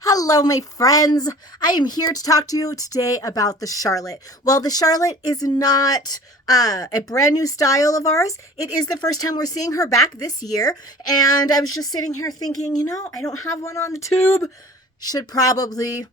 Hello, my friends. I am here to talk to you today about the Charlotte. Well, the Charlotte is not a brand new style of ours. It is the first time we're seeing her back this year. And I was just sitting here thinking, I don't have one on the tube. Should probably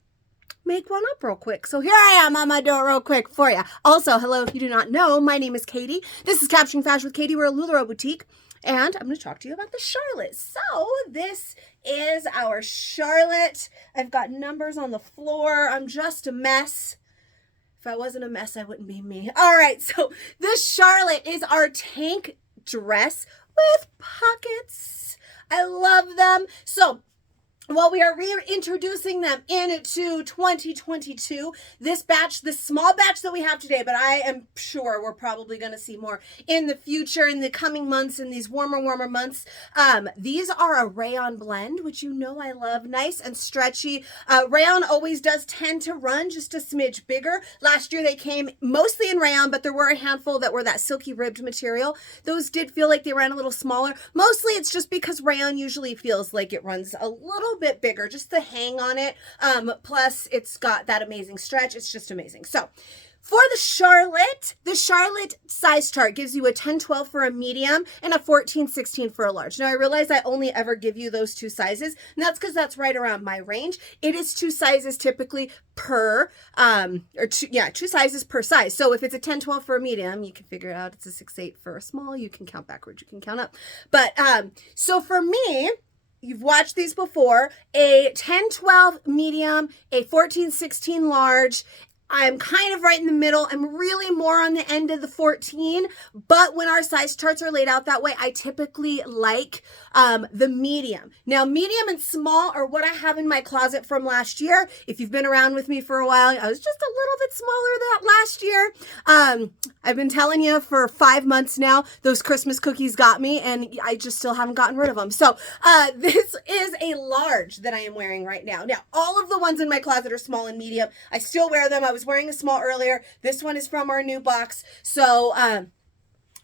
make one up real quick. So here I am. I'm going to do it real quick for you. Also, hello, if you do not know, my name is Katie. This is Capturing Fashion with Katie. We're a LuLaRoe boutique. And I'm going to talk to you about the Charlotte. So this is our Charlotte. I've got numbers on the floor. I'm just a mess. If I wasn't a mess, I wouldn't be me. All right, so this Charlotte is our tank dress with pockets. I love them. So while we are reintroducing them into 2022, this small batch that we have today, but I am sure we're probably going to see more in the future, in the coming months, in these warmer months. These are a rayon blend, which I love. Nice and stretchy. Rayon always does tend to run just a smidge bigger. Last year they came mostly in rayon, but there were a handful that were that silky ribbed material. Those did feel like they ran a little smaller. Mostly it's just because rayon usually feels like it runs a little bit bigger, just the hang on it. Plus it's got that amazing stretch. It's just amazing. So for the Charlotte size chart gives you a 10-12 for a medium and a 14-16 for a large. Now I realize I only ever give you those two sizes, and that's because that's right around my range. It is two sizes typically per, two sizes per size. So if it's a 10-12 for a medium, you can figure out it's a 6-8 for a small. You can count backwards, you can count up. But so for me, you've watched these before, a 10-12 medium, a 14-16 large. I'm kind of right in the middle. I'm really more on the end of the 14, but when our size charts are laid out that way, I typically like the medium. Now, medium and small are what I have in my closet from last year. If you've been around with me for a while, I was just a little bit smaller that last year. I've been telling you for 5 months now, those Christmas cookies got me, and I just still haven't gotten rid of them. So this is a large that I am wearing right now. Now, all of the ones in my closet are small and medium. I still wear them. I was wearing a small earlier. This one is from our new box. So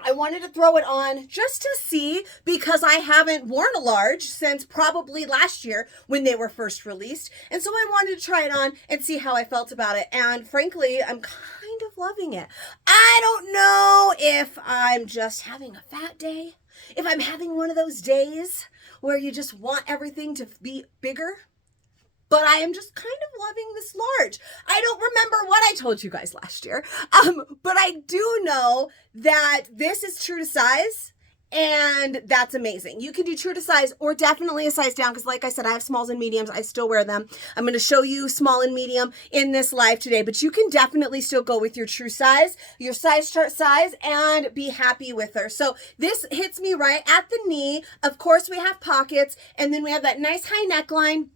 I wanted to throw it on just to see, because I haven't worn a large since probably last year when they were first released. And so I wanted to try it on and see how I felt about it. And frankly, I'm kind of loving it. I don't know if I'm just having a fat day, if I'm having one of those days where you just want everything to be bigger. But I am just kind of loving this large. I don't remember what I told you guys last year. But I do know that this is true to size, and that's amazing. You can do true to size or definitely a size down, because like I said, I have smalls and mediums. I still wear them. I'm going to show you small and medium in this live today, but you can definitely still go with your true size, your size chart size, and be happy with her. So this hits me right at the knee. Of course, we have pockets, and then we have that nice high neckline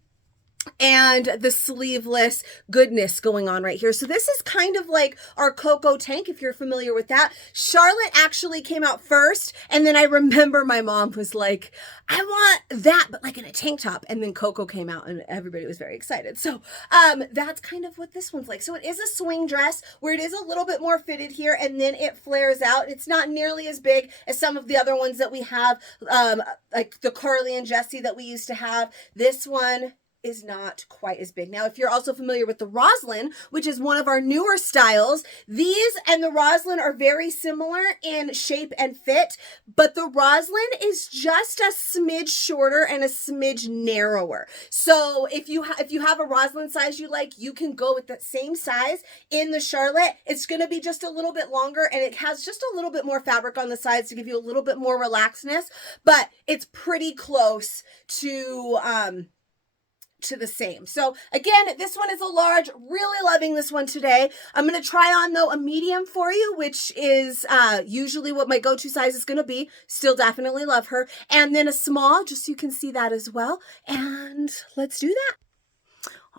and the sleeveless goodness going on right here. So this is kind of like our Coco tank, if you're familiar with that. Charlotte actually came out first, and then I remember my mom was like, I want that, but like in a tank top. And then Coco came out and everybody was very excited. So that's kind of what this one's like. So it is a swing dress where it is a little bit more fitted here, and then it flares out. It's not nearly as big as some of the other ones that we have, like the Carly and Jessie that we used to have. This one is not quite as big. Now, if you're also familiar with the Roslyn, which is one of our newer styles, these and the Roslyn are very similar in shape and fit, but the Roslyn is just a smidge shorter and a smidge narrower. So if you have a Roslyn size you like, you can go with that same size in the Charlotte. It's going to be just a little bit longer, and it has just a little bit more fabric on the sides to give you a little bit more relaxedness, but it's pretty close to the same. So again, this one is a large. Really loving this one today. I'm going to try on though a medium for you, which is usually what my go-to size is going to be. Still definitely love her. And then a small, just so you can see that as well. And let's do that.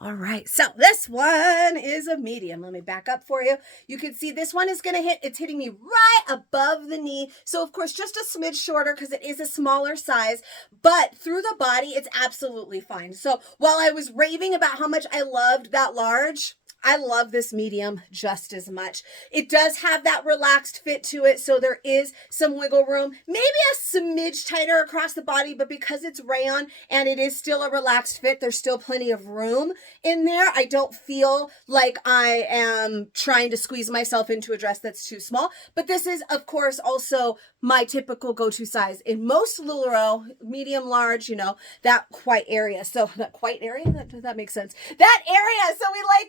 All right, so this one is a medium. Let me back up for you. You can see this one is going to it's hitting me right above the knee. So of course, just a smidge shorter because it is a smaller size, but through the body, it's absolutely fine. So while I was raving about how much I loved that large, I love this medium just as much. It does have that relaxed fit to it, so there is some wiggle room. Maybe a smidge tighter across the body, but because it's rayon and it is still a relaxed fit, there's still plenty of room in there. I don't feel like I am trying to squeeze myself into a dress that's too small, but this is, of course, also my typical go-to size in most LuLaRoe, medium, large, you know, that white area. So that white area, that makes sense. That area. So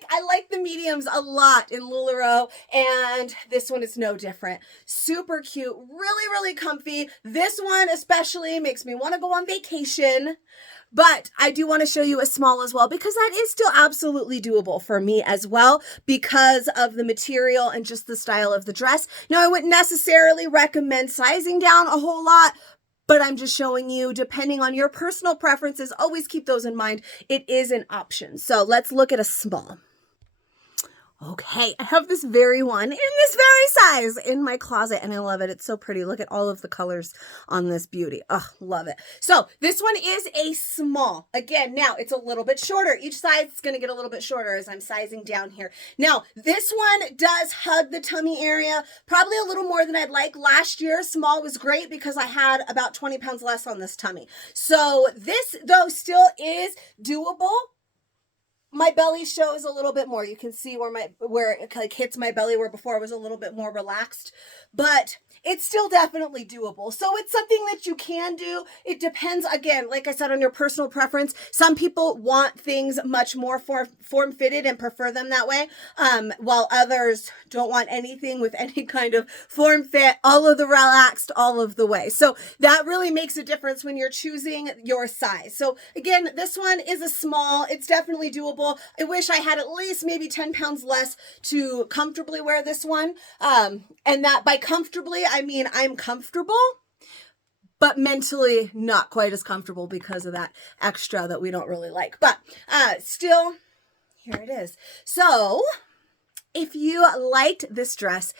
I like the mediums a lot in LuLaRoe, and this one is no different. Super cute, really, really comfy. This one especially makes me want to go on vacation. But I do want to show you a small as well, because that is still absolutely doable for me as well, because of the material and just the style of the dress. Now, I wouldn't necessarily recommend sizing down a whole lot, but I'm just showing you, depending on your personal preferences, always keep those in mind. It is an option. So let's look at a small. Okay, I have this very one in this very size in my closet, and I love it. It's so pretty. Look at all of the colors on this beauty. Oh, love it. So this one is a small. Again, now it's a little bit shorter. Each size is going to get a little bit shorter as I'm sizing down here. Now, this one does hug the tummy area, probably a little more than I'd like. Last year, small was great because I had about 20 pounds less on this tummy. So this, though, still is doable. My belly shows a little bit more. You can see where it like hits my belly, where before it was a little bit more relaxed, but it's still definitely doable. So it's something that you can do. It depends, again, like I said, on your personal preference. Some people want things much more form-fitted and prefer them that way, while others don't want anything with any kind of form fit, all of the relaxed, all of the way. So that really makes a difference when you're choosing your size. So again, this one is a small. It's definitely doable. I wish I had at least maybe 10 pounds less to comfortably wear this one. And that by comfortably, I mean I'm comfortable, but mentally not quite as comfortable because of that extra that we don't really like. But still, here it is. So if you liked this dress,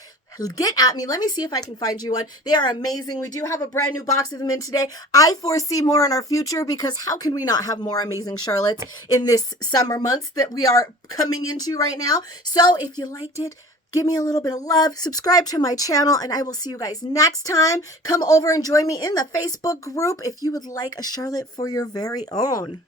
get at me. Let me see if I can find you one. They are amazing. We do have a brand new box of them in today. I foresee more in our future, because how can we not have more amazing Charlottes in this summer months that we are coming into right now? So if you liked it, give me a little bit of love, subscribe to my channel, and I will see you guys next time. Come over and join me in the Facebook group if you would like a Charlotte for your very own.